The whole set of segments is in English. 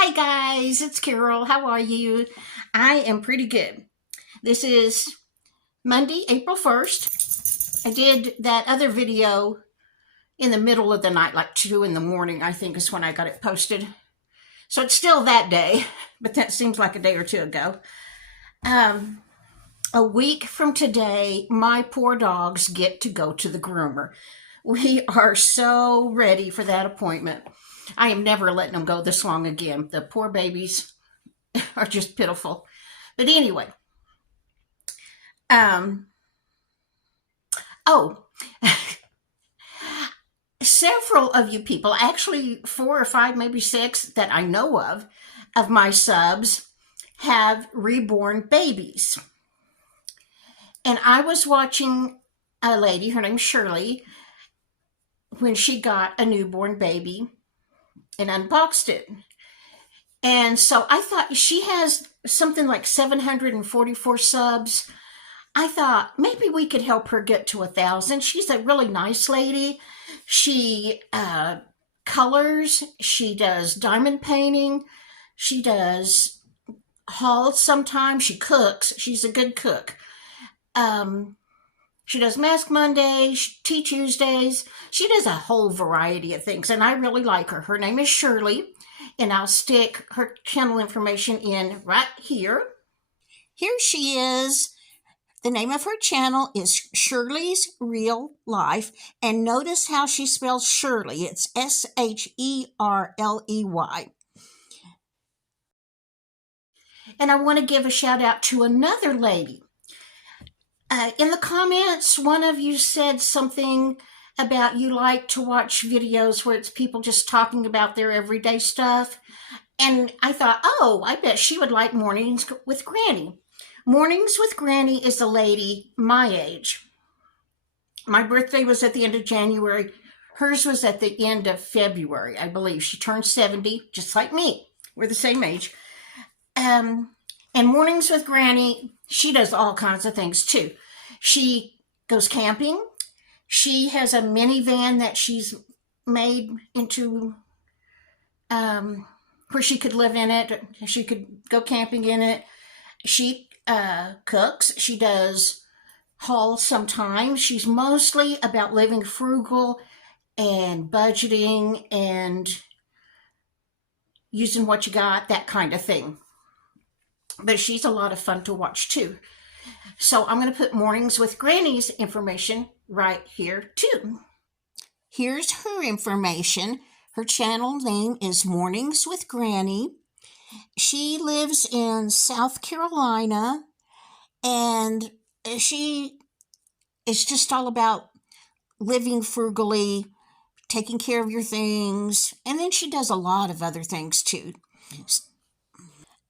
Hi guys, it's Carol. How are you? I am pretty good. This is Monday, April 1st. I did that other video in the middle of the night, like 2 in the morning, I think is when I got it posted. So it's still that day, but that seems like a day or two ago. A week from today, my poor dogs get to go to the groomer. We are so ready for that appointment. I am never letting them go this long again. The poor babies are just pitiful. But anyway, oh, several of you people, actually 4 or 5, maybe 6 that I know of my subs have reborn babies. And I was watching a lady, her name's Shirley, when she got a newborn baby and unboxed it. And so I thought she has something like 744 subs. I thought maybe we could help her get to 1,000. She's a really nice lady. She colors. She does diamond painting. She does hauls sometimes. She cooks. She's a good cook. She does Mask Mondays, Tea Tuesdays. She does a whole variety of things, and I really like her. Her name is Shirley, and I'll stick her channel information in right here. Here she is. The name of her channel is Shirley's Real Life, and notice how she spells Shirley. It's Sherley. And I want to give a shout out to another lady. In the comments, one of you said something about you like to watch videos where it's people just talking about their everyday stuff. And I thought, oh, I bet she would like Mornings with Granny. Mornings with Granny is a lady my age. My birthday was at the end of January. Hers was at the end of February, I believe. She turned 70, just like me. We're the same age. And Mornings with Granny, she does all kinds of things too. She goes camping. She has a minivan that she's made into where she could live in it. She could go camping in it. She cooks. She does hauls sometimes. She's mostly about living frugal and budgeting and using what you got, that kind of thing. But she's a lot of fun to watch too. So I'm going to put Mornings with Granny's information right here too. Here's her information. Her channel name is Mornings with Granny. She lives in South Carolina, and she is just all about living frugally, taking care of your things, and then she does a lot of other things too.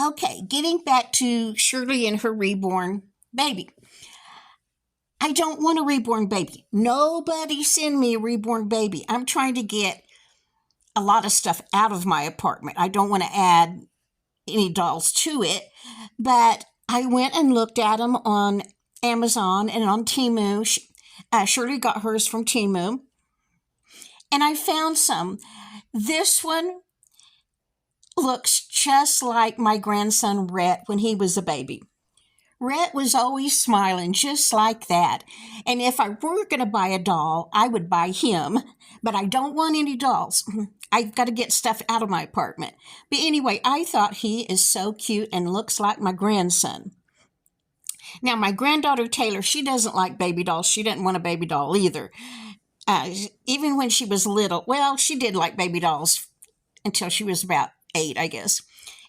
Okay, getting back to Shirley and her reborn baby. I don't want a reborn baby. Nobody send me a reborn baby. I'm trying to get a lot of stuff out of my apartment. I don't want to add any dolls to it, but I went and looked at them on Amazon and on Temu. Shirley got hers from Temu, and I found some. This one looks just like my grandson Rhett when he was a baby. Rhett was always smiling just like that. And if I were going to buy a doll, I would buy him. But I don't want any dolls. I've got to get stuff out of my apartment. But anyway, I thought he is so cute and looks like my grandson. Now, my granddaughter Taylor, she doesn't like baby dolls. She didn't want a baby doll either. Even when she was little, well, she did like baby dolls until she was about 8, I guess.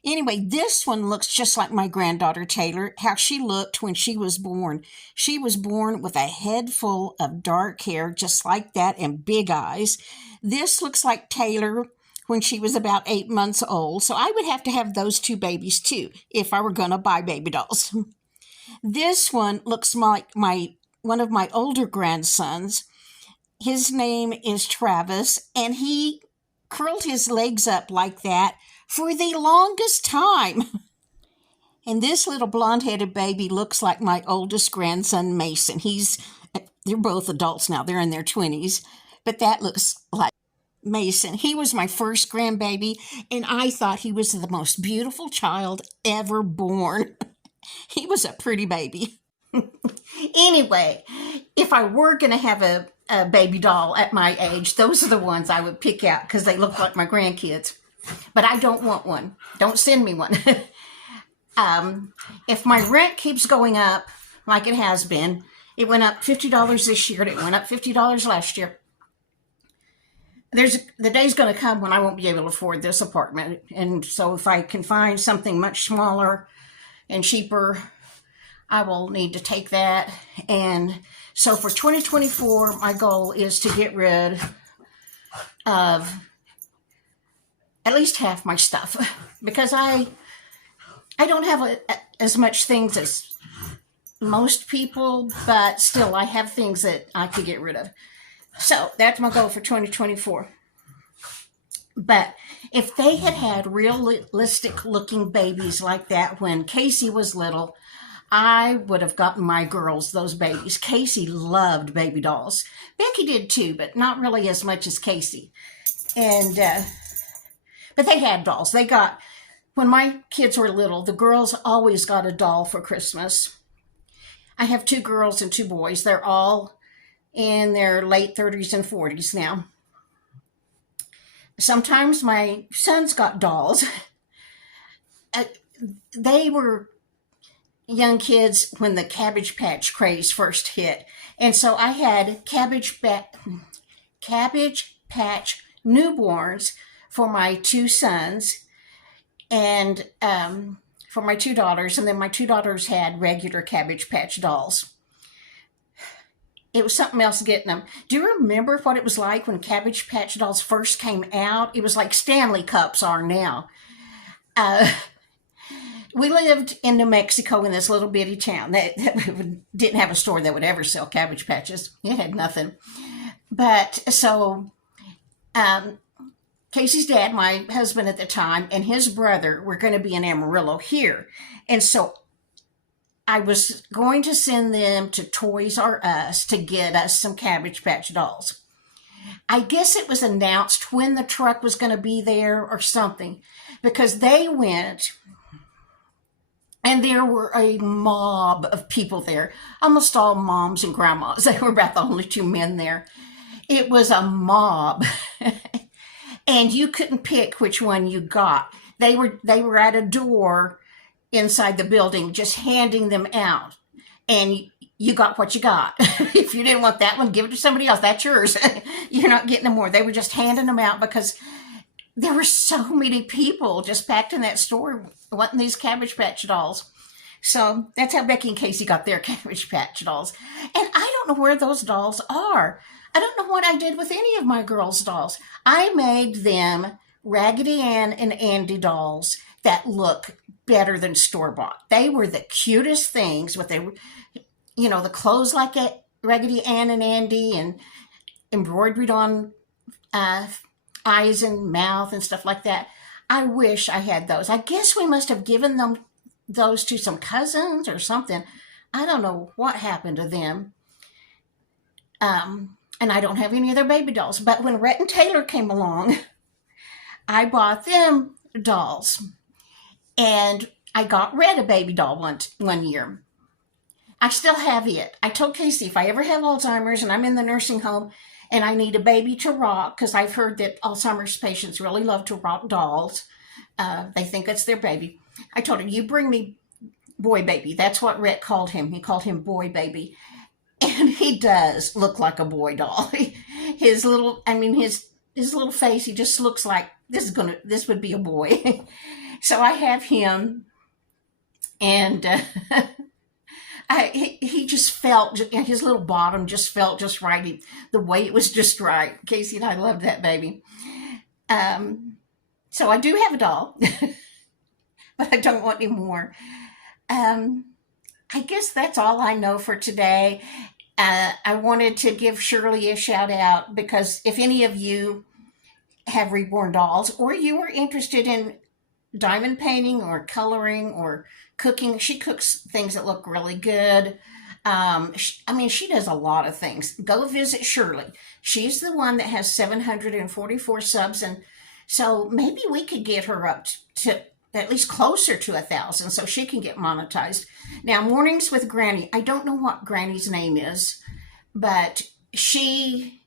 Anyway, this one looks just like my granddaughter Taylor, how she looked when she was born. She was born with a head full of dark hair, just like that, and big eyes. This looks like Taylor when she was about 8 months old. So I would have to have those 2 babies too, if I were going to buy baby dolls. This one looks like one of my older grandsons. His name is Travis, and he curled his legs up like that for the longest time. And this little blonde-headed baby looks like my oldest grandson, Mason. They're both adults now. They're in their 20s. But that looks like Mason. He was my first grandbaby, and I thought he was the most beautiful child ever born. He was a pretty baby. Anyway, if I were going to have a baby doll at my age, those are the ones I would pick out because they look like my grandkids. But I don't want one. Don't send me one. If my rent keeps going up like it has been, it went up $50 this year, and it went up $50 last year. The day's going to come when I won't be able to afford this apartment. And so if I can find something much smaller and cheaper, I will need to take that. And so for 2024, my goal is to get rid of at least half my stuff because I don't have as much things as most people, but still I have things that I could get rid of. So that's my goal for 2024. But if they had had realistic looking babies like that when Casey was little, I would have gotten my girls those babies. Casey loved baby dolls. Becky did too, but not really as much as Casey. And but they had dolls. When my kids were little, the girls always got a doll for Christmas. I have 2 girls and 2 boys. They're all in their late 30s and 40s now. Sometimes my sons got dolls. They were young kids when the Cabbage Patch craze first hit. And so I had Cabbage Patch newborns for my 2 sons and for my 2 daughters. And then my 2 daughters had regular Cabbage Patch dolls. It was something else getting them. Do you remember what it was like when Cabbage Patch dolls first came out? It was like Stanley Cups are now. We lived in New Mexico in this little bitty town that didn't have a store that would ever sell Cabbage Patches. It had nothing. But so Casey's dad, my husband at the time, and his brother were going to be in Amarillo here. And so I was going to send them to Toys R Us to get us some Cabbage Patch dolls. I guess it was announced when the truck was going to be there or something, because they went and there were a mob of people there, almost all moms and grandmas. They were about the only 2 men there. It was a mob. And you couldn't pick which one you got. They were at a door inside the building just handing them out, and you got what you got. If you didn't want that one, give it to somebody else. That's yours. You're not getting them more. They were just handing them out because there were so many people just packed in that store wanting these Cabbage Patch dolls. So that's how Becky and Casey got their Cabbage Patch dolls. And I don't know where those dolls are. I don't know what I did with any of my girls' dolls. I made them Raggedy Ann and Andy dolls that look better than store-bought. They were the cutest things with the clothes like Raggedy Ann and Andy and embroidered on eyes and mouth and stuff like that. I wish I had those. I guess we must have given them those to some cousins or something. I don't know what happened to them. And I don't have any of their baby dolls. But when Rhett and Taylor came along, I bought them dolls. And I got Rhett a baby doll one year. I still have it. I told Casey, if I ever have Alzheimer's and I'm in the nursing home and I need a baby to rock, because I've heard that Alzheimer's patients really love to rock dolls. They think it's their baby. I told her, you bring me Boy Baby. That's what Rhett called him. He called him Boy Baby. And he does look like a boy doll. His little face, he just looks like this would be a boy. So I have him, and he just felt, his little bottom just felt just right. The weight was just right. Casey and I loved that baby. So I do have a doll, but I don't want any more. I guess that's all I know for today. I wanted to give Shirley a shout out because if any of you have reborn dolls or you are interested in diamond painting or coloring or cooking, she cooks things that look really good. I mean, she does a lot of things. Go visit Shirley. She's the one that has 744 subs, and so maybe we could get her up to at least closer to 1,000 so she can get monetized. Now, Mornings with Granny. I don't know what Granny's name is, but she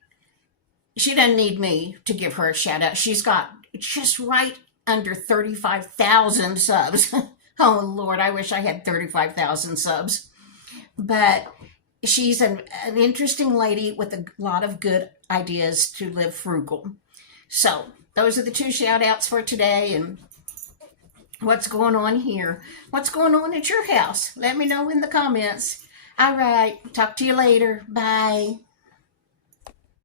doesn't need me to give her a shout out. She's got just right under 35,000 subs. Oh Lord, I wish I had 35,000 subs. But she's an interesting lady with a lot of good ideas to live frugal. So those are the two shout outs for today. And what's going on here? What's going on at your house? Let me know in the comments. All right. Talk to you later. Bye.